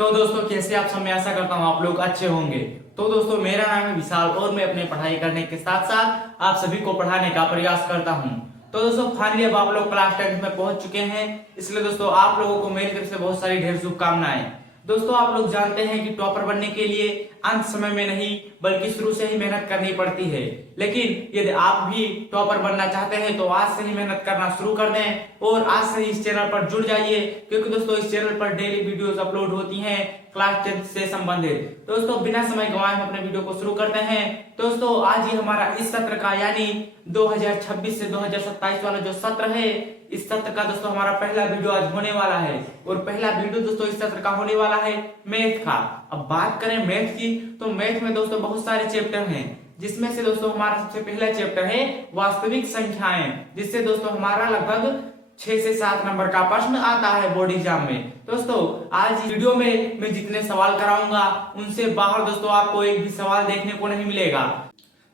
तो दोस्तों कैसे आप सब, मैं आशा करता हूँ आप लोग अच्छे होंगे। तो दोस्तों मेरा नाम है विशाल और मैं अपने पढ़ाई करने के साथ साथ आप सभी को पढ़ाने का प्रयास करता हूँ। तो दोस्तों फाइनली अब आप लोग क्लास 10 में पहुंच चुके हैं, इसलिए दोस्तों आप लोगों को मेरी तरफ से बहुत सारी ढेर शुभकामनाएं। दोस्तों आप लोग जानते हैं कि टॉपर बनने के लिए अंत समय में नहीं बल्कि शुरू से ही मेहनत करनी पड़ती है। लेकिन यदि आप भी टॉपर बनना चाहते हैं तो आज से ही मेहनत करना शुरू कर दें और आज से ही इस चैनल पर जुड़ जाइए, क्योंकि दोस्तों इस चैनल पर डेली वीडियोस अपलोड होती हैं क्लास 10 से संबंधित। दोस्तों बिना समय गंवाए हम अपने वीडियो को शुरू करते हैं। दोस्तों आज ही हमारा इस सत्र का यानी 2026 से 2027 वाला जो सत्र है, इस सत्र का दोस्तों हमारा पहला वीडियो आज होने वाला है। और पहला वीडियो दोस्तों इस सत्र का होने वाला है मैथ का। अब बात करें मैथ की, तो मैथ में दोस्तों बहुत सारे चैप्टर हैं, जिसमें से दोस्तों हमारा सबसे पहला चैप्टर है वास्तविक संख्याएं, जिससे दोस्तों हमारा लगभग 6 से 7 नंबर का प्रश्न आता है बोर्ड एग्जाम में। दोस्तों आज इस वीडियो में मैं जितने सवाल कराऊंगा उनसे बाहर दोस्तों आपको एक भी सवाल देखने को नहीं मिलेगा।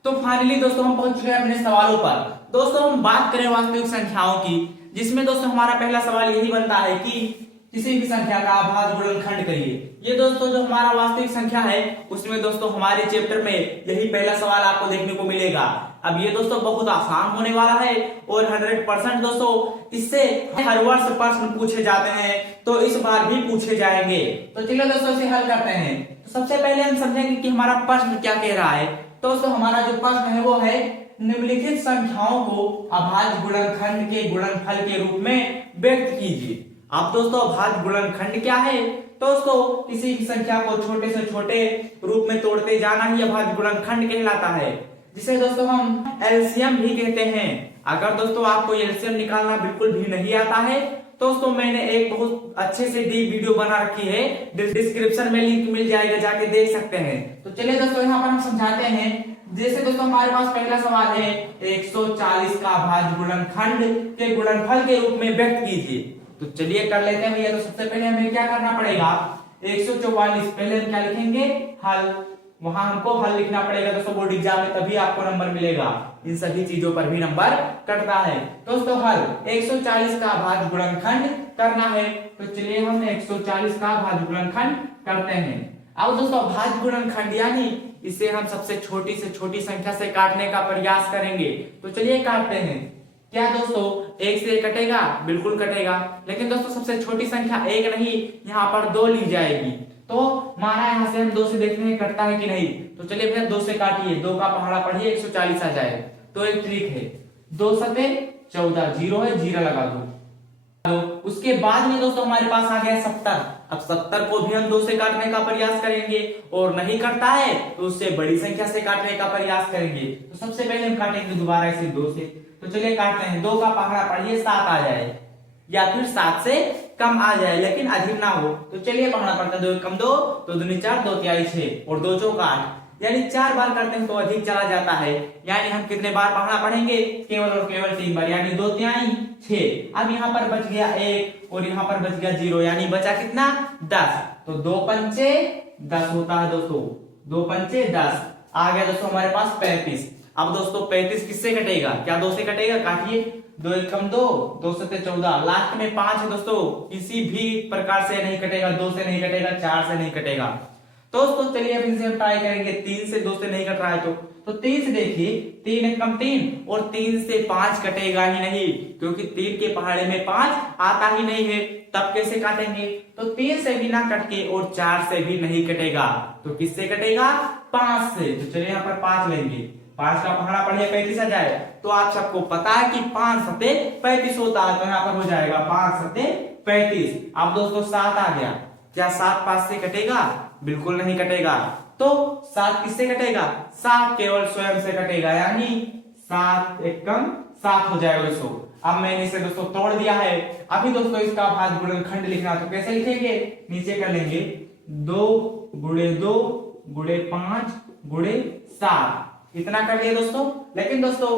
तो फाइनली दोस्तों हम पहुंच चुके हैं अपने सवालों पर। दोस्तों हम बात करें वास्तविक संख्याओं की, जिसमें दोस्तों हमारा पहला सवाल यही बनता है कि किसी भी संख्या का अभाज्य गुणनखंड करिए। ये दोस्तों जो हमारा वास्तविक संख्या है उसमें दोस्तों हमारे चैप्टर में यही पहला सवाल आपको देखने को मिलेगा। अब ये दोस्तों बहुत आसान होने वाला है और 100% दोस्तों इससे हर वर्ष प्रश्न पूछे जाते हैं, तो इस बार भी पूछे जाएंगे। तो चलिए दोस्तों इसे हल करते हैं। तो सबसे पहले हम समझेंगे कि हमारा प्रश्न क्या कह रहा है। तो दोस्तों हमारा जो प्रश्न है वो है निम्नलिखित संख्याओं को अभाज्य गुणनखंड के गुणनफल के रूप में व्यक्त कीजिए। अब दोस्तों अभाज्य गुणनखंड क्या है? दोस्तों किसी भी संख्या को छोटे से छोटे रूप में तोड़ते जाना ही अभाज्य गुणनखंड कहलाता है, जिसे दोस्तों हम एलसीएम भी कहते हैं। अगर दोस्तों आपको एलसीएम निकालना बिल्कुल भी नहीं आता है, दोस्तों मैंने एक बहुत अच्छे से डीप वीडियो बना रखी है, डिस्क्रिप्शन में लिंक मिल जाएगा, जाके देख सकते हैं। तो चलिए दोस्तों यहाँ पर हम समझाते हैं। जैसे दोस्तों हमारे पास पहला सवाल है 140 का अभाज्य गुणनखंड के गुणनफल के रूप में व्यक्त कीजिए। तो चलिए कर लेते हैं भैया। तो सबसे पहले हमें क्या करना पड़ेगा, 144 पहले हम क्या लिखेंगे, हल। वहां हमको हल लिखना पड़ेगा दोस्तों बोर्ड एग्जाम में, तभी आपको नंबर मिलेगा। इन सभी चीजों पर भी नंबर कटता है। दोस्तों हल 140 का अभाज्य गुणनखंड करना है। तो चलिए हम 140 का अभाज्य गुणनखंड करते हैं। अब दोस्तों अभाज्य गुणनखंड यानी इसे हम सबसे छोटी से छोटी संख्या से काटने का प्रयास करेंगे। तो चलिए काटते हैं। क्या दोस्तों 1 से कटेगा? बिल्कुल कटेगा। लेकिन दोस्तों सबसे छोटी संख्या 1 नहीं, यहाँ पर 2 ली जाएगी। तो माना यहाँ से हम 2 से देखते हैं कटता है कि नहीं। तो चलिए भैया 2 से काटिए, 2 का पहाड़ा पढ़िए, 140 आ जाए। तो एक ट्रिक है, 2 सते 14, 0 है, 0 लगा दो। उसके बाद में दोस्तों हमारे पास आ गया 70। अब 70 को भी हम 2 से काटने का प्रयास करेंगे और नहीं करता है तो उससे बड़ी संख्या से काटने का प्रयास करेंगे। तो सबसे पहले हम काटेंगे दोबारा इसे 2 से। तो चलिए काटते हैं। 2 का पहाड़ा पढ़िए, 7 आ जाए या फिर 7 से कम आ जाए, लेकिन अधिक ना हो। तो चलिए पढ़ना पड़ता है, 2 कम 2, 2 दूनी 4, 2 तिहाई 6 और 2 चौका 8, यानी 4 बार करते हैं तो अधिक चला जाता है। यानी हम कितने बार पढ़ना पढ़ेंगे, केवल और केवल 3 बार, यानी 2 तिहाई 6। अब यहाँ पर बच गया 1 और यहाँ पर बच गया 0, यानी बचा कितना, 10। तो 2 पंचे 10 होता है दोस्तों, 2 पंचे 10 आ गया दोस्तों हमारे पास 35। अब दोस्तों 35 किससे कटेगा, क्या 2 से कटेगा? काटिए, 2 एक कम 2, 2 सते 14, लास्ट में 5 है दोस्तों, किसी भी प्रकार से नहीं कटेगा, 2 से नहीं कटेगा, 4 से नहीं कटेगा। दोस्तों चलिए अब इनसे हम ट्राई करेंगे। 3 से 2 से नहीं कट रहा है तो 3 से देखिए, 3 एक कम 3 और 3 से 5 कटेगा ही नहीं, क्योंकि 3 के पहाड़े में 5 आता ही नहीं है। तब कैसे काटेंगे? तो 3 से भी ना कटके और 4 से भी नहीं कटेगा, तो किससे कटेगा, 5 से। तो चलिए यहाँ पर 5 लेंगे, 5 का पहाड़ा पढ़िए, 35 आ जाए। तो आप सबको पता है कि 5 सते 35 होता है, तो यहाँ पर हो जाएगा 5 सते 35। अब दोस्तों 7 आ गया। क्या 7 5 से कटेगा? बिल्कुल नहीं कटेगा। तो 7 किससे कटेगा? 7 केवल स्वयं से कटेगा, यानी 7 एक कम 7 हो जाएगा दोस्तों। अब मैंने इसे दोस्तों तोड़ दिया है। अभी दोस्तों इसका अभाज्य गुणनखंड लिखना, तो कैसे लिखेंगे, नीचे कर लेंगे 2 गुणे 2 गुणे 5 गुणे 7, इतना कर लिया दोस्तों। लेकिन दोस्तों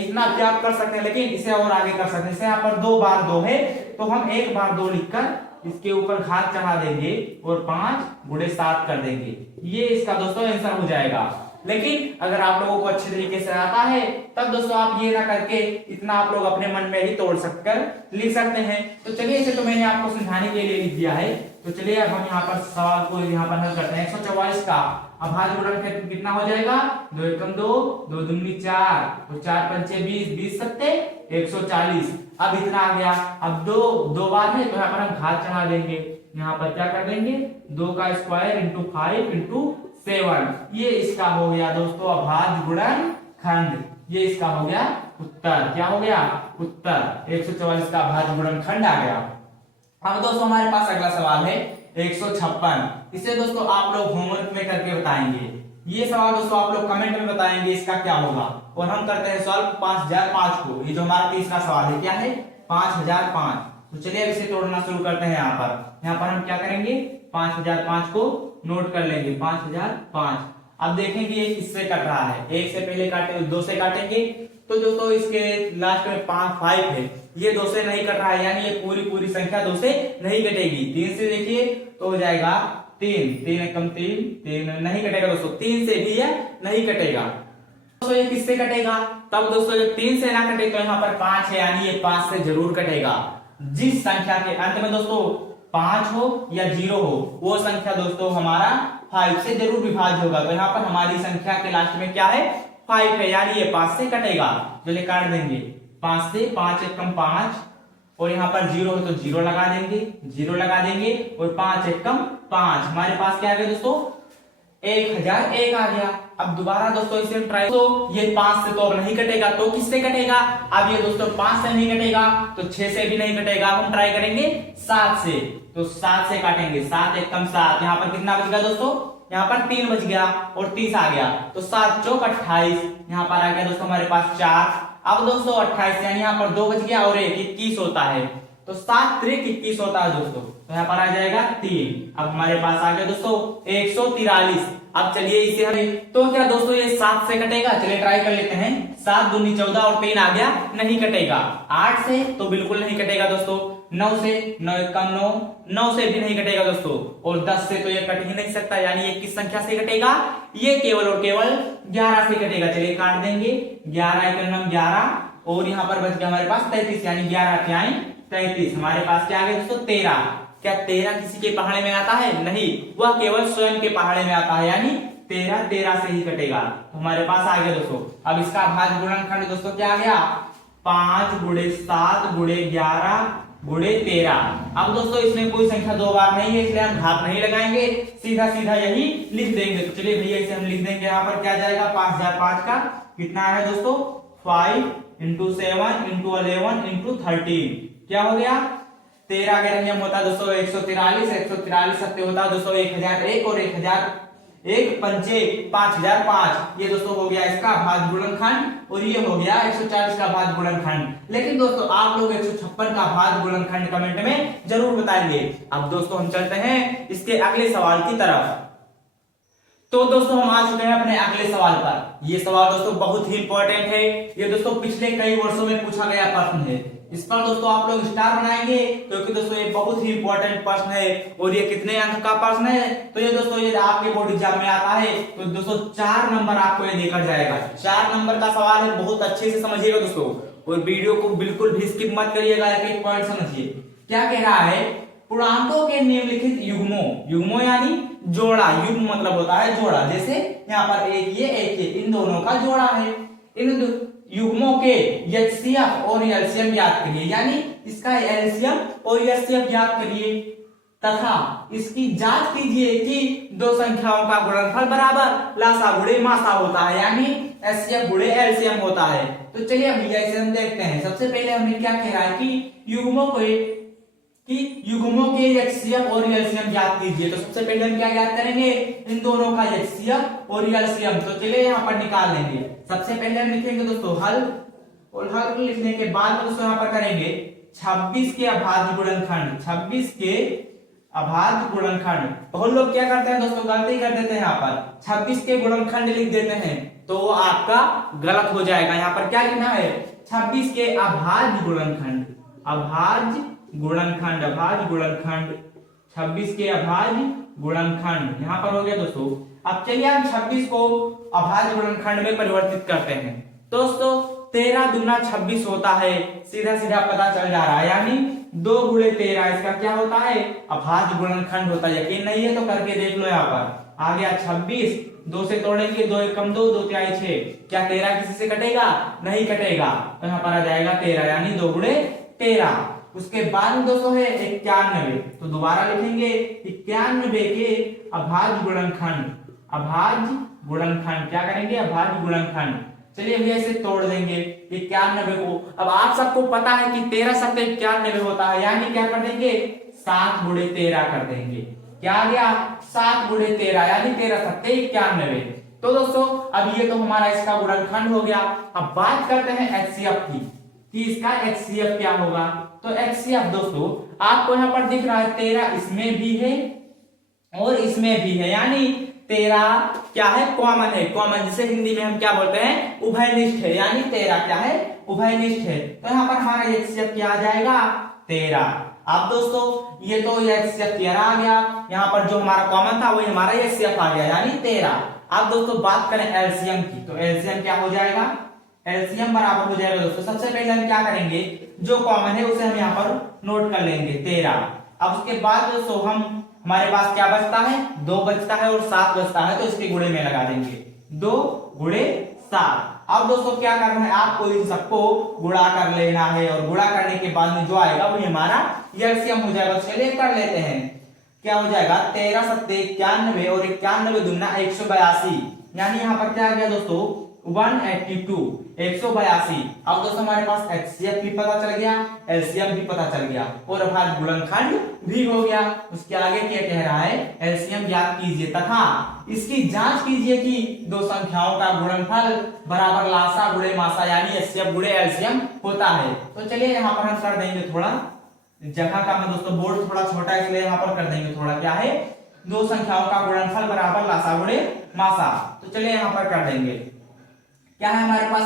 इतना भी आप कर सकते हैं, लेकिन इसे और आगे कर सकते हैं। जैसे यहाँ पर 2 बार 2 है, तो हम 1 बार 2 लिखकर इसके ऊपर घात चढ़ा देंगे और 5 गुणे 7 कर देंगे। ये इसका दोस्तों आंसर हो जाएगा। लेकिन अगर आप लोगों को अच्छे तरीके से आता है तब दोस्तों आप ये ना करके इतना आप लोग अपने मन में ही तोड़ सककर लिख सकते हैं। तो चलिए इसे तो मैंने आपको समझाने के लिए लिख दिया है। तो चलिए अब हम यहाँ पर सवाल को यहाँ पर हल करते हैं। 144 का अभाज्य गुणनखंड कितना हो जाएगा? 2 एकम 2, 2 दूनी 4 और 4 पंचे 20, 20 सत्ते 140। अब इतना आ गया। अब दो बार है तो यहाँ पर हम घात चढ़ा देंगे। यहाँ पर क्या कर देंगे? 2 का स्क्वायर इंटू 5 इंटू 7। ये इसका हो गया दोस्तों अभाज्य गुणनखंड। ये इसका हो गया उत्तर। क्या हो गया? उत्तर। 144 का अभाज्य गुणनखंड आ गया। अब दोस्तों हमारे पास अगला सवाल है 156। इसे दोस्तों आप लोग होमवर्क में करके बताएंगे। ये सवाल दोस्तों आप लोग कमेंट में बताएंगे इसका क्या होगा। और हम करते हैं सॉल्व 5005 को। ये जो हमारा तीसरा सवाल है क्या है? 5005। तो चलिए अब इसे तोड़ना शुरू करते हैं। यहाँ पर हम क्या करेंगे? 5005 को नोट कर लेंगे। 5005। अब देखेंगे ये किससे कट रहा है। 1 से पहले काटे, 2 से काटेंगे तो दोस्तों इसके लास्ट में 5 है। ये 2 से नहीं कट रहा है, यानी ये पूरी संख्या 2 से नहीं कटेगी। 3 से देखिए तो हो जाएगा 3, 3 एकम 3, 3 नहीं कटेगा दोस्तों। 3 से भी ये नहीं कटेगा। दोस्तों ये किससे कटेगा? तब दोस्तों जब 3 से ना कटे तो यहाँ पर 5 है, यानी ये 5 से जरूर कटेगा। जिस संख्या के अंत में दोस्तों 5 हो या 0 हो, वो संख्या दोस्तों हमारा 5 से जरूर विभाज्य होगा। तो यहाँ पर हमारी संख्या के लास्ट में क्या है? 5 है, यानी ये 5 से कटेगा। चलिए काट देंगे। 5 से 5 एकम 5 और यहाँ पर 0 हो तो 0 लगा देंगे, 0 लगा देंगे और 5 एकम 5। हमारे पास क्या आ गया दोस्तों? 1001 आ गया। अब दोबारा दोस्तों इसे हम ट्राई, तो ये 5 से तो अब नहीं कटेगा, तो किससे कटेगा? अब ये दोस्तों 5 से नहीं कटेगा तो 6 से भी नहीं कटेगा। अब हम ट्राई करेंगे 7 से, तो 7 से काटेंगे। 7 एकम 7। यहाँ पर कितना बच गया दोस्तों? यहाँ पर 3 बच गया और 30 आ गया, तो 7 चौक 28। यहाँ पर आ गया दोस्तों हमारे पास 4। अब दोस्तों 28 यानी यहाँ पर 2 बच गया और 1 21 होता है, तो 7 त्रिक 21 होता है दोस्तों। तो यहाँ पर आ जाएगा 3। अब हमारे पास आ गया दोस्तों 143। अब चलिए इसे हमें, तो क्या दोस्तों ये 7 से कटेगा? चलिए ट्राई कर लेते हैं। 7 दूनी 14 और 3 आ गया, नहीं कटेगा। 8 से तो बिल्कुल नहीं कटेगा दोस्तों। 9 से, 9 एकम 9, 9 से भी नहीं कटेगा दोस्तों। और 10 से तो ये कट ही नहीं सकता, यानी ये किस संख्या से कटेगा? ये केवल और केवल 11 से कटेगा। चलिए काट देंगे। 11 एकम 11 और यहाँ पर बच गया हमारे पास 33, यानी 11 के आए 33। हमारे पास क्या आ गया दोस्तों? 13। क्या 13 किसी के पहाड़े में आता है? नहीं, वह केवल स्वयं के पहाड़े में आता है, यानी 13 से ही कटेगा। तो हमारे पास आ गया दोस्तों। अब इसका अभाज्य गुणनखंड दोस्तों क्या आ गया? 5 गुणे 7 गुणे 11 गुणे 13। अब दोस्तों इसमें कोई संख्या 2 बार नहीं है, इसलिए हम घात नहीं लगाएंगे, सीधा सीधा यही लिख देंगे। तो चलिए भैया इसे हम लिख देंगे। यहाँ पर क्या जाएगा? 5005 का कितना है दोस्तों? 5 इंटू 7 इंटू 11 इंटू 13। क्या हो गया? 13 के नियम होता है दोस्तों 143। 143 सत्य होता है दोस्तों 1001 और 1001 पंचे 5005। ये दोस्तों हो गया इसका अभाज्य गुणनखंड और ये हो गया 140 का अभाज्य गुणनखंड। लेकिन दोस्तों आप लोग 156 का अभाज्य गुणनखंड कमेंट में जरूर बताएंगे। अब दोस्तों हम चलते हैं इसके अगले सवाल की तरफ। तो दोस्तों हम आ चुके हैं अपने अगले सवाल पर। ये सवाल दोस्तों बहुत ही इंपॉर्टेंट है। ये दोस्तों पिछले कई वर्षों में पूछा गया प्रश्न है। इस पर दोस्तों आप लोग स्टार बनाएंगे, क्योंकि दोस्तों ये बहुत ही इंपॉर्टेंट प्रश्न है। और ये कितने अंक का प्रश्न है? तो ये दोस्तों ये आपके बोर्ड एग्जाम में आता है तो दोस्तों 4 नंबर आपको ये देकर जाएगा। 4 नंबर का सवाल है, बहुत अच्छे से समझिएगा दोस्तों। और वीडियो को बिल्कुल भी स्किप मत करिएगा, एक पॉइंट समझिए। क्या कह रहा है? पूर्णांकों के निम्नलिखित युग्मों, युग्मों यानी जोड़ा, युग्म मतलब होता है जोड़ा। जैसे यहाँ पर एक ये इन दोनों का जोड़ा है। इन युग्मों के एचसीएफ और एलसीएम ज्ञात करिए, यानी इसका एलसीएम और एचसीएफ ज्ञात करिए तथा इसकी जांच कीजिए कि दो संख्याओं का गुणनफल बराबर लासा गुणे मासा होता है, यानी एचसीएफ गुणे एलसीएम होता है। तो चलिए भैया इसे हम देखते हैं। सबसे पहले हमें क्या कह रहा है कि युग्मों के एचसीएफ और एलसीएम ज्ञात कीजिए। तो सबसे पहले हम क्या ज्ञात करेंगे? इन दोनों का एचसीएफ और एलसीएम। तो चलिए यहाँ पर निकाल लेंगे। सबसे पहले हम लिखेंगे दोस्तों हल, और हल लिखने के बाद दोस्तों यहाँ पर करेंगे 26 के अभाज्य गुणनखंड। 26 के अभाज्य गुणनखंड। बहुत लोग क्या करते हैं दोस्तों? गलती कर देते हैं। यहाँ पर 26 के गुणनखंड लिख देते हैं तो वो आपका गलत हो जाएगा। यहाँ पर क्या लिखना है? 26 के अभाज्य गुणनखंड। अभाज्य गुणनखंड, अभाज्य गुणनखंड, 26 के अभाज्य गुणनखंड यहाँ पर हो गया दोस्तों। अब चलिए हम 26 को अभाज्य गुणनखंड में परिवर्तित करते हैं। दोस्तों 13 दूना 26 होता है, सीधा सीधा पता चल जा रहा है, यानी 2 गुणे 13 इसका क्या होता है, अभाज्य गुणनखंड होता है। यकीन नहीं है तो करके देख लो। यहाँ पर आ गया 26, 2 से तोड़ेंगे, 2 एकम 2, 2 तिहाई 6। क्या 13 किसी से कटेगा, नहीं कटेगा, तो यहाँ पर आ जाएगा 13 यानी 2 गुणे 13। उसके बाद में दोस्तों है 91, तो दोबारा लिखेंगे 91 के अभाज्य गुणनखंड। अभाज्य गुणनखंड क्या करेंगे, अभाज्य गुणनखंड। चलिए भैया इसे तोड़ देंगे 91 को। अब आप सबको पता है कि 13 सत्ते 91 होता है, यानी क्या कर देंगे 7 गुणे 13 कर देंगे। क्या आ गया 7 गुणे 13 यानी 13 सत्ते 91। तो दोस्तों अब ये तो हमारा इसका गुणनखंड हो गया। अब बात करते हैं एचसीएफ की कि इसका एचसीएफ क्या होगा। तो एचसीएफ दोस्तों आपको यहाँ पर दिख रहा है 13 इसमें भी है और इसमें भी है, यानी 13 क्या है, कॉमन है। कॉमन जिसे हिंदी में हम क्या बोलते हैं, उभयनिष्ठ है, यानी 13 क्या है, उभयनिष्ठ है। तो यहाँ पर हमारा एचसीएफ क्या आ जाएगा 13। अब दोस्तों ये तो एचसीएफ 13 आ गया, यहाँ पर जो हमारा कॉमन था वही हमारा एचसीएफ आ गया यानी 13। अब दोस्तों बात करें एलसीएम की, तो एलसीएम क्या हो जाएगा, एलसीएम बराबर हो जाएगा दोस्तों, सबसे पहले हम क्या करेंगे, जो कॉमन है उसे हम यहाँ पर नोट कर लेंगे 13। अब उसके बाद दोस्तों हमारे पास क्या बचता है, 2 बचता है और 7 बचता है, तो इसके गुणे में लगा देंगे 2 गुणे 7। अब दोस्तों क्या करना है, आपको इन सबको गुणा कर लेना है और गुणा करने के बाद में जो आएगा वही हमारा एलसीएम हो जाएगा। चलिए कर लेते हैं, क्या हो जाएगा 13 सत्ते 91 और 91 दूना 182, यानी यहाँ पर क्या आ गया दोस्तों 182 182। अब दोस्तों हमारे पास एचसीएफ भी पता चल गया, एलसीएम भी पता चल गया और अभाज्य गुणनखंड भी हो गया। उसके आगे क्या कह रहा है, एलसीएम ज्ञात कीजिए तथा इसकी जांच कीजिए कि दो संख्याओं का गुणनफल बराबर लासा गुणे मासा यानी एचसीएफ गुणे एलसीएम होता है। तो चलिए यहाँ पर हम कर देंगे, थोड़ा जगह का मैं दोस्तों बोर्ड थोड़ा छोटा है इसलिए यहाँ पर कर देंगे थोड़ा, क्या है दो संख्याओं का गुणनफल बराबर लासा गुणे मासा। तो चलिए यहाँ पर कर देंगे, क्या है हमारे पास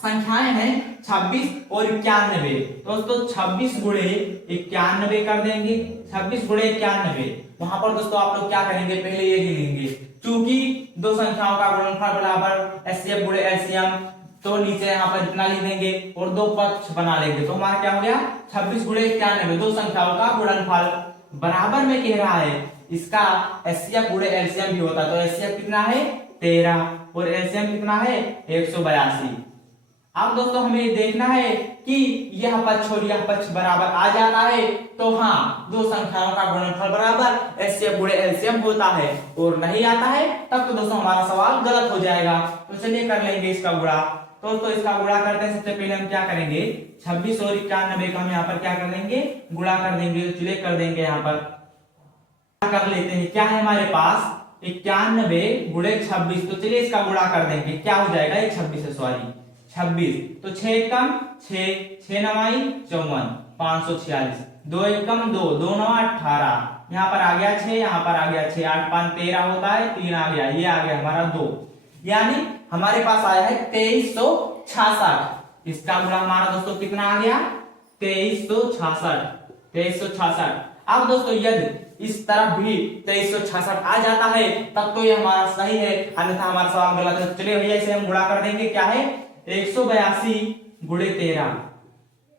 संख्याएं हैं 26 और 91। दोस्तों 26 गुणे 91 कर देंगे, 26 गुणे 91। वहां पर दोस्तों आप लोग क्या करेंगे, पहले ये लेंगे, चूंकि दो संख्याओं का गुणनफल बराबर एचसीएफ गुणे एलसीएम, तो नीचे यहाँ पर इतना लिख देंगे और 2 पक्ष बना लेंगे। तो हमारा क्या हो गया 26 गुणे 91, दो संख्याओं का गुणनफल बराबर में कह रहा है इसका एचसीएफ गुणे एलसीएम भी होता है। तो एचसीएफ कितना है 13 और एलसीएम कितना है 182। अब दोस्तों हमें देखना है कि यह पक्ष और यह पक्ष बराबर आ जाता है तो हाँ दो संख्याओं का गुणनफल बराबर एचसीएफ गुणे एलसीएम होता है, और नहीं आता है तब तो दोस्तों हमारा सवाल गलत हो जाएगा। तो चलिए कर लेंगे इसका गुणा। तो दोस्तों इसका गुणा करते हैं, सबसे पहले हम क्या करेंगे 26 और 91 का हम यहाँ पर क्या कर लेंगे गुणा कर देंगे। तो चलिए कर देंगे, यहाँ पर कर लेते हैं, क्या है हमारे पास 91 गुणे 26। तो चलिए इसका गुणा कर देंगे, क्या हो जाएगा ये 26 है, सॉरी 26। तो 6 कम 6, 6 नवाई 54, 546, 2 एकम 2, 2 नवा 18, यहाँ पर आ गया 6, यहाँ पर आ गया 6, 8 5 13 होता है, 3 आ गया, ये आ गया हमारा 2, यानी हमारे पास आया है 2366। इसका गुणा हमारा दोस्तों कितना आ गया 2366। अब दोस्तों यदि इस तरफ भी 2366 आ जाता है तब तो ये हमारा सही है, अन्यथा हमारा सवाल गलत है। चलिए भैया इसे हम गुणा कर देंगे, क्या है 182 गुणे 13,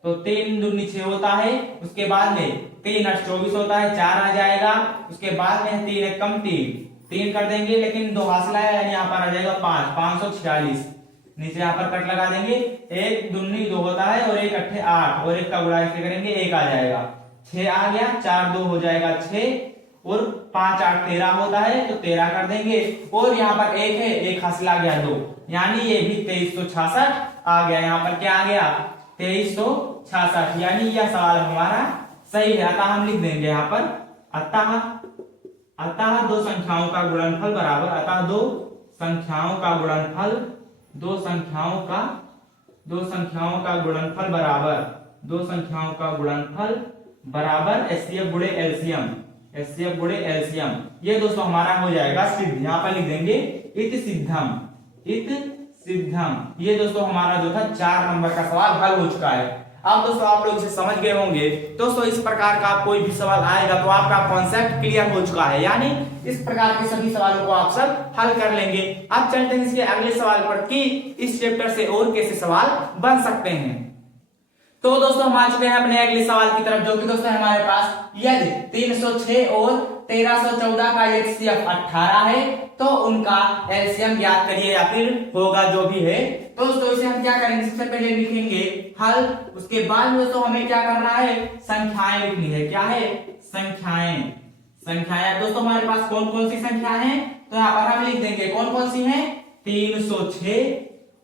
तो 3 दूनी 6 होता है, उसके बाद में 3 8 24 होता है, 4 आ जाएगा, उसके बाद में 3 1 कम 3 कर देंगे, लेकिन 2 हासिल आया यानी यहाँ पर आ जाएगा 5, 546, नीचे यहाँ पर कट लगा देंगे, 1 दूनी 2 होता है और 1 अट्ठे 8 और 1 का गुणा इसे करेंगे 1 आ जाएगा, 6 आ गया, 4 2 हो जाएगा 6 और 5 8 13 होता है, तो 13 कर देंगे, और यहाँ पर 1 है, 1 हासिल आ गया 2, यानी ये भी 2366 आ गया। यहाँ पर क्या आ गया 2366, यानी यह सवाल हमारा सही है। अतः हम लिख देंगे यहाँ पर अतः दो संख्याओं का गुणनफल बराबर, अतः दो संख्याओं का गुणनफल बराबर एचसीएफ गुणे एलसीएम। ये दोस्तों हमारा हो जाएगा सिद्ध, यहाँ पर लिख देंगे इत सिद्धम। ये दोस्तों हमारा जो था 4 नंबर का सवाल हल हो चुका है। अब दोस्तों आप लोग इसे समझ गए होंगे। दोस्तों इस प्रकार का कोई भी सवाल आएगा तो आपका कॉन्सेप्ट क्लियर हो चुका है, यानी इस प्रकार के सभी सवालों को आप सब हल कर लेंगे। अब चलते हैं इसके अगले सवाल पर कि इस चैप्टर से और कैसे सवाल बन सकते हैं। तो दोस्तों हम आ चुके हैं अपने अगले सवाल की तरफ, जो कि दोस्तों हमारे पास यदि 306 और 1314 का एचसीएफ 18 है तो उनका एलसीएम ज्ञात करिए, या फिर होगा जो भी है। तो दोस्तों इसे हम क्या करेंगे, सबसे पहले लिखेंगे हल, उसके बाद दोस्तों हमें क्या करना है, संख्याएं लिखनी है। क्या है, संख्याएं। संख्याएं दोस्तों हमारे पास कौन कौन सी संख्या है, तो यहाँ पर हम लिख देंगे कौन कौन सी है, 306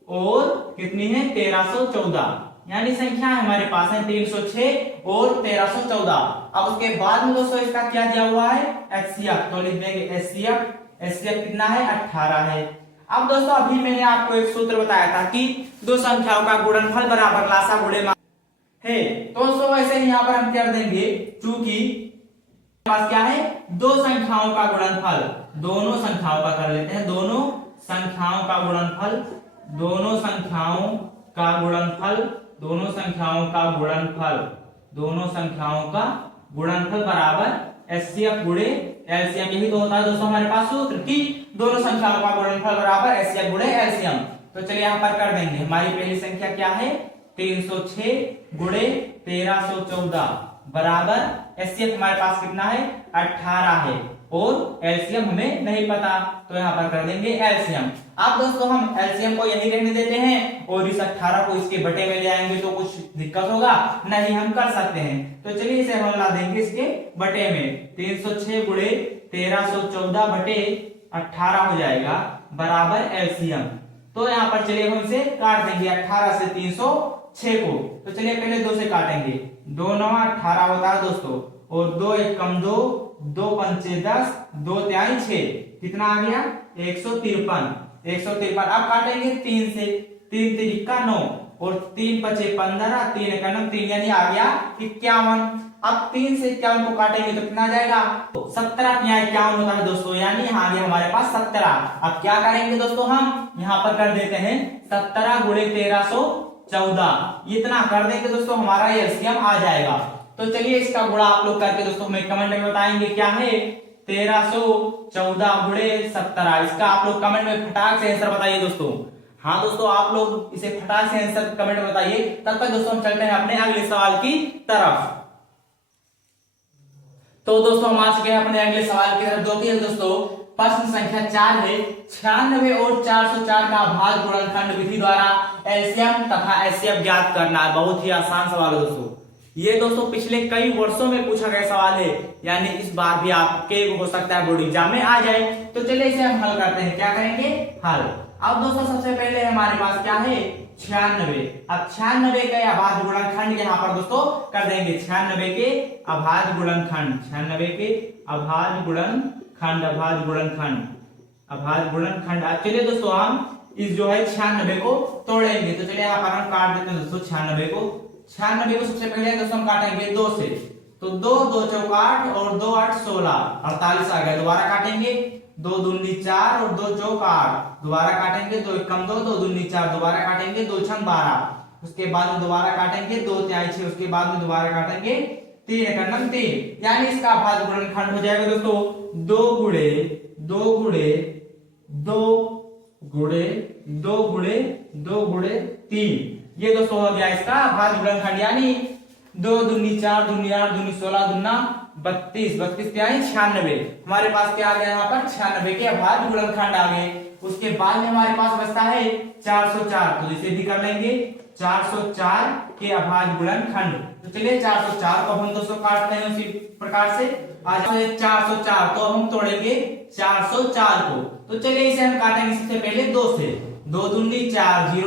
और कितनी है, 1314, यानी संख्या हमारे पास है 306 और 1314। अब उसके बाद में दोस्तों इसका क्या दिया हुआ है, एचसीएफ, तो लिख देंगे एचसीएफ। एचसीएफ कितना है, 18 है। अब दोस्तों अभी मैंने आपको एक सूत्र बताया था कि दो संख्याओं का गुणनफल बराबर लासा गुणे है, तो दोस्तों वैसे ही यहाँ पर हम कर देंगे, चूंकि पास क्या है, दो संख्याओं का गुणनफल, दोनों संख्याओं का कर लेते हैं, दोनों संख्याओं का गुणनफल, दोनों संख्याओं का गुणनफल, दोनों संख्याओं का गुणनफल, दोनों संख्याओं का गुणनफल बराबर एचसीएफ गुणे एलसीएम। यही तो होता है दोस्तों हमारे पास सूत्र कि दोनों संख्याओं का गुणनफल बराबर एचसीएफ गुणे एलसीएम। तो चलिए यहाँ पर कर देंगे, हमारी पहली संख्या क्या है, 306 गुणे 1314 बराबर एचसीएफ हमारे पास कितना है, 18 है, और एलसीएम हमें नहीं पता, तो यहाँ पर कर देंगे एलसीएम। अब दोस्तों हम एलसीएम को यही रहने देते हैं और इस 18 को इसके बटे में ले आएंगे तो कुछ दिक्कत होगा नहीं, हम कर सकते हैं। तो चलिए इसे हम ला देंगे इसके बटे में, 306 गुणे 1314 बटे 18 हो जाएगा बराबर एलसीएम। तो यहाँ पर चलिए हम इसे काट देंगे, 18 से 306 को, तो चलिए पहले 2 से काटेंगे, 2 9 18 होता है दोस्तों, और 2 1 कम 2, 2 पंचे 10, 2 तिहाई 6, कितना आ गया, 153। 153 अब काटेंगे 3 से, 3 3 का 9 और 3 पचे 15, 3 1 9 3, यानी आ गया 51। अब 3 से 51 को काटेंगे तो कितना आ जाएगा, 17 51 होता है दोस्तों, यानी आ गया हमारे पास 17। अब क्या करेंगे दोस्तों, हम यहाँ पर कर देते हैं 17 गुणे 1314, इतना कर देंगे दोस्तों, हमारा एलसीएम आ जाएगा। तो चलिए इसका गुणा आप लोग करके दोस्तों हमें कमेंट में बताएंगे क्या है, 1314 गुणे 17, इसका आप लोग कमेंट में फटाक से आंसर बताइए दोस्तों। हाँ दोस्तों आप लोग इसे फटाक से आंसर कमेंट में बताइए, तब तक दोस्तों हम चलते हैं अपने अगले सवाल की तरफ। तो दोस्तों हम आ चुके हैं अपने अगले सवाल की तरफ, जो कि दोस्तों प्रश्न संख्या 4 है, 96 और 404 का भाग गुणनखंड विधि द्वारा एलसीएम तथा एचसीएफ ज्ञात करना है। बहुत ही आसान सवाल है दोस्तों, ये दोस्तों पिछले कई वर्षों में पूछा गया सवाल है, यानी इस बार भी आपके हो सकता है बोर्ड एग्जाम में आ जाए। तो चलिए इसे हम हल करते हैं, क्या करेंगे, हल। अब दोस्तों सबसे पहले हमारे पास क्या है, 96। अब 96 का अभाज्य गुणनखंड यहाँ पर दोस्तों कर देंगे, 96 के अभाज्य गुणनखंड, 96 के अभाज्य गुणनखंड, अभाज्य गुणनखंड, अभाज्य गुणनखंड। चलिए दोस्तों हम इस जो है 96 को तोड़ेंगे, तो चलिए यहाँ पर हम काट देते हैं दोस्तों 96 को। 96 को सबसे पहले दोस्तों हम काटेंगे 2 से, तो 2 2 चौका 8 और 2 8 16, 48 आ गया। दोबारा काटेंगे, 2 दूनी 4 और 2 चौका 8, दोबारा काटेंगे, 2 1 कम 2, 2 दूनी 4, दोबारा काटेंगे, 2 6 12, उसके बाद में दोबारा काटेंगे, 2 तिहाई 6, उसके बाद में दोबारा काटेंगे, 3 1 9 3, यानी इसका अभाज्य गुणनखंड हो जाएगा दोस्तों 2 गुणे 2 गुणे 2 गुणे 2 गुणे 2 गुणे 3, ये दोस्तों हो गया इसका अभाज्य गुणनखंड, यानी 2 दूनी 4 दूनी 8 दूनी 16 दूना 32, 32 तिहाई 96, हमारे पास क्या आ गया यहाँ पर 96 के अभाज्य गुणनखंड आ गए। उसके बाद में हमारे पास बचता है 404, तो इसे भी कर लेंगे, 404 के अभाज्य गुणनखंड। तो चलिए 404 को हम दोस्तों काटते हैं उसी प्रकार से, आज 404 तो हम तोड़ेंगे 404 को। तो चलिए इसे हम काटेंगे सबसे पहले 2 से, 2 दूनी 4, 0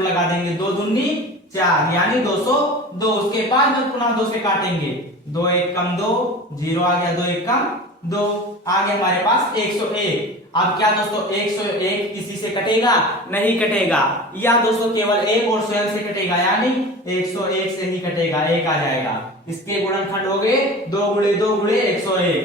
लगा देंगे, 2 दूनी 4 यानी 202, उसके बाद में पुनः 2 से काटेंगे, 2 1 कम 2, 0 आ गया, 2 1 कम 2, आ गया हमारे पास 101। अब क्या दोस्तों 101 किसी से कटेगा, नहीं कटेगा, या दोस्तों केवल 1 और स्वयं से कटेगा, यानी 101 से ही कटेगा, 1 आ जाएगा। इसके गुणनखंड हो गए 2 गुणे 2 गुणे 101,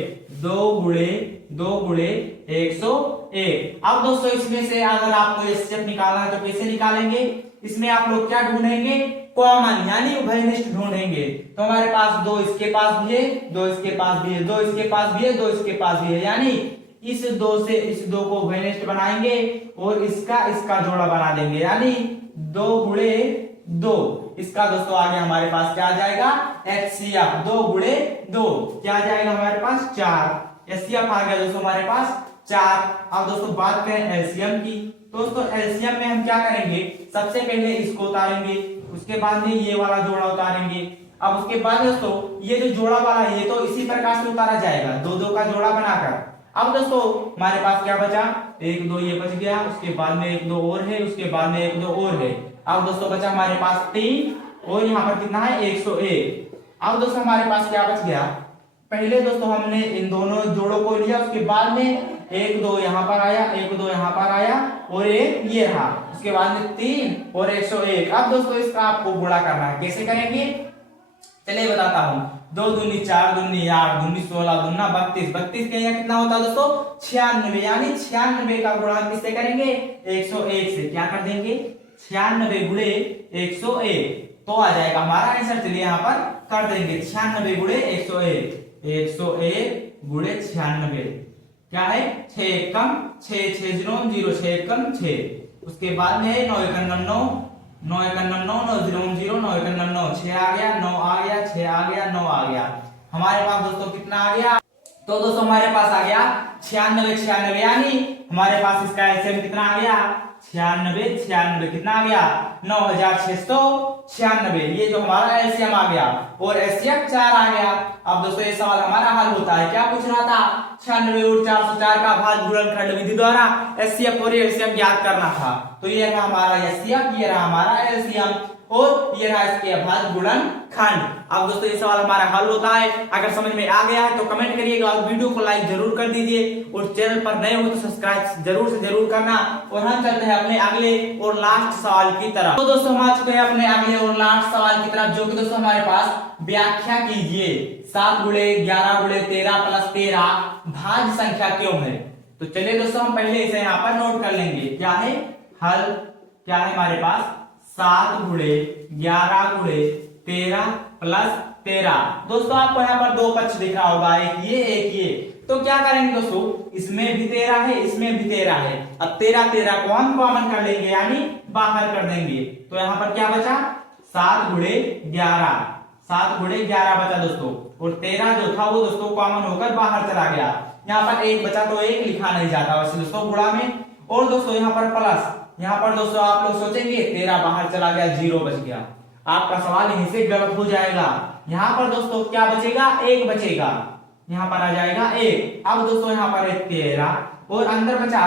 2 गुणे 2 गुणे 101। अब दोस्तों इसमें से अगर आपको एचसीएफ निकालना है तो कैसे निकालेंगे, इसमें आप लोग क्या ढूंढेंगे, कॉमन यानी उभयनिष्ठ ढूंढेंगे। तो हमारे पास 2 इसके पास भी है, 2 इसके पास भी है, 2 इसके पास भी है, 2 इसके पास भी है, यानी इस 2 से इस 2 को उभयनिष्ठ बनाएंगे और इसका जोड़ा बना देंगे, यानी 2 गुणे 2। इसका दोस्तों आगे हमारे पास क्या आ जाएगा, HCF 2 गुणे 2 क्या आ जाएगा हमारे पास 4। HCF आ गया दोस्तों हमारे पास 4। अब दोस्तों बात करें एलसीएम की, तो दोस्तों एलसीएम में हम क्या करेंगे, सबसे पहले इसको उतारेंगे, उसके बाद में ये वाला जोड़ा उतारेंगे। अब उसके बाद दोस्तों ये जो जोड़ा वाला है ये तो इसी प्रकार से उतारा जाएगा, 2-2 का जोड़ा बनाकर। अब दोस्तों हमारे पास क्या बचा, 1-2 ये बच गया, उसके बाद में 1-2 और है, उसके बाद में 1-2 और है। अब दोस्तों बचा हमारे पास 3 और यहाँ पर कितना है 101। अब दोस्तों हमारे पास क्या बच गया, पहले दोस्तों हमने इन दोनों जोड़ों को लिया, उसके बाद में 1-2 यहाँ पर आया, 1-2 यहाँ पर आया और एक ये रहा, उसके बाद में 3 और 101। अब दोस्तों इसका आपको गुणा करना है, कैसे करेंगे चलिए बताता हूँ। 2 दूनी 4 दूनी 8 दूनी 16 दूना 32, 32 के यहाँ कितना होता है दोस्तों 96, यानी 96 का गुणा किससे करेंगे 101 से। क्या कर देंगे 96 गुणे 101 तो आ जाएगा हमारा आंसर। चलिए यहाँ पर कर देंगे 96 गुणे 101, 101 गुणे 96 क्या है 6 कम 6 6 0 0 6 कम 6। उसके बाद में 9 1 9 9 1 9 9 9 0 0 9 1 9 9 6 आ गया, 9 आ गया, 6 आ गया, 9 आ गया। हमारे पास दोस्तों कितना आ गया, तो दोस्तों हमारे पास आ गया 96 96, यानी हमारे पास इसका एलसीएम कितना आ गया 96 96 कितना आ गया 9696। ये जो हमारा एलसीएम आ गया और एचसीएफ 4 आ गया। अब दोस्तों ये सवाल हमारा हल होता है, क्या पूछ रहा था 96 और 404 का भाग गुणनखंड विधि द्वारा एचसीएफ और एलसीएम ज्ञात करना था। तो ये रहा हमारा एचसीएफ, ये रहा हमारा एलसीएम और ये रहा इसके भाग गुणनखंड। अब दोस्तों ये सवाल हमारा हल होता है, अगर समझ में आ गया है तो कमेंट करिएगा और वीडियो को लाइक जरूर कर दीजिए और चैनल पर नए हो तो सब्सक्राइब जरूर से जरूर करना। और हम चलते हैं अपने अगले और लास्ट सवाल की तरफ। तो दोस्तों हम आ चुके हैं अपने अगले और लास्ट सवाल की तरफ, जो कि दोस्तों हमारे पास व्याख्या कीजिए 7 गुणे 11 गुणे 13 प्लस 13 भाज्य संख्या क्यों है। तो चलिए दोस्तों हम पहले इसे यहाँ पर नोट कर लेंगे। क्या है हल, क्या है हमारे पास 7 गुणे 11 गुणे 13 प्लस 13। दोस्तों आपको यहाँ पर दो पक्ष दिख रहा होगा, एक ये एक ये। तो क्या करेंगे दोस्तों, इसमें भी 13 है, इसमें भी 13 है। अब 13 13 को हम कॉमन कर लेंगे, यानी बाहर कर देंगे। तो यहाँ पर क्या बचा 7 गुणे 11, 7 गुणे 11 बचा दोस्तों, और 13 जो था वो दोस्तों कॉमन होकर बाहर चला गया। यहाँ पर एक बचा तो एक लिखा नहीं जाता वैसे दोस्तों गुणा में। और दोस्तों यहाँ पर प्लस, यहाँ पर दोस्तों आप लोग सोचेंगे 13 बाहर चला गया 0 बच गया, आपका सवाल यहीं से गलत हो जाएगा। यहाँ पर दोस्तों क्या बचेगा 1 बचेगा, यहाँ पर आ जाएगा 1। अब दोस्तों यहाँ पर 13 और अंदर बचा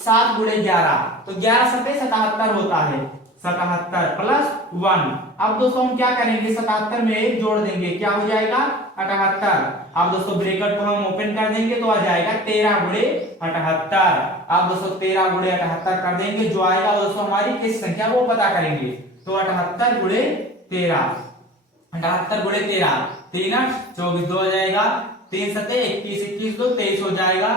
7 गुणे 11, तो 11 सते 77 होता है, 77 प्लस 1। अब दोस्तों हम क्या करेंगे 77 में 1 जोड़ देंगे, क्या हो जाएगा 78। अब दोस्तों ब्रैकेट को हम ओपन कर देंगे तो आ जाएगा 13 गुणे 78। अब दोस्तों 13 गुणे 78 कर देंगे, जो आएगा वो दोस्तों हमारी किस संख्या वो पता करेंगे। तो 78 गुणे 13, 78 गुणे 13, 3 8 24 2 हो जाएगा, 3 सते 21 21 2 23 हो जाएगा,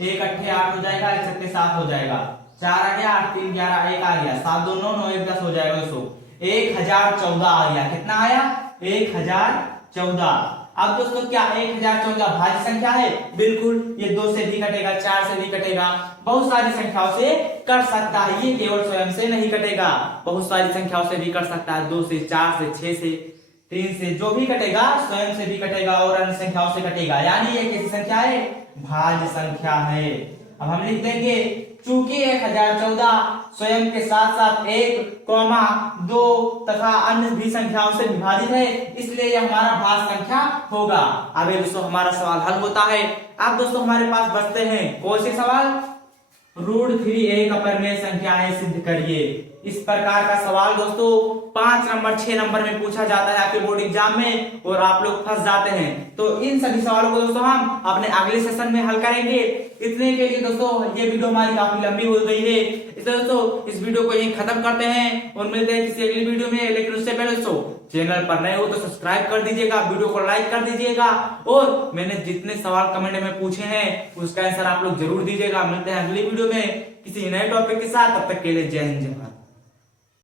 1 8 8 हो जाएगा, 1 सते 7 हो जाएगा, 4 आ गया, 8 3 11 1 आ गया, 7 2 9 9 1 10 हो जाएगा दोस्तों, 1014 आ गया। कितना आया 1014। अब दोस्तों क्या 1014 भाज्य संख्या है, बिल्कुल ये 2 से भी कटेगा, 4 से भी कटेगा, बहुत सारी संख्याओं से कट सकता है, ये केवल स्वयं से नहीं कटेगा, बहुत सारी संख्याओं से भी कट सकता है, 2 से 4 से 6 से 3 से, जो भी कटेगा स्वयं से भी कटेगा और अन्य संख्याओं से कटेगा, यानी ये कैसी संख्या है भाज्य संख्या है। अब हम लिख देंगे चूंकि 1014 स्वयं के साथ साथ 1, 2 तथा अन्य भी संख्याओं से विभाजित है, इसलिए यह हमारा भाज्य संख्या होगा। अब ये दोस्तों हमारा सवाल हल होता है। अब दोस्तों हमारे पास बचते हैं कौन से सवाल, √3 एक अपरिमेय संख्याएं सिद्ध करिए। इस प्रकार का सवाल दोस्तों 5 नंबर 6 नंबर में पूछा जाता है आपके बोर्ड एग्जाम में और आप लोग फंस जाते हैं। तो इन सभी सवालों को दोस्तों हम अपने अगले सेशन में हल करेंगे। इतने के लिए दोस्तों ये वीडियो हमारी काफी लंबी हो गई है, इसलिए दोस्तों इस वीडियो को यहीं खत्म करते हैं और मिलते हैं किसी अगली वीडियो में। लेकिन उससे पहले दोस्तों चैनल पर नए हो तो सब्सक्राइब कर दीजिएगा, वीडियो को लाइक कर दीजिएगा और मैंने जितने सवाल कमेंट में पूछे हैं उसका आंसर आप लोग जरूर दीजिएगा। मिलते हैं अगली वीडियो में किसी नए टॉपिक के साथ, तब तक के लिए जय हिंद जय भारत।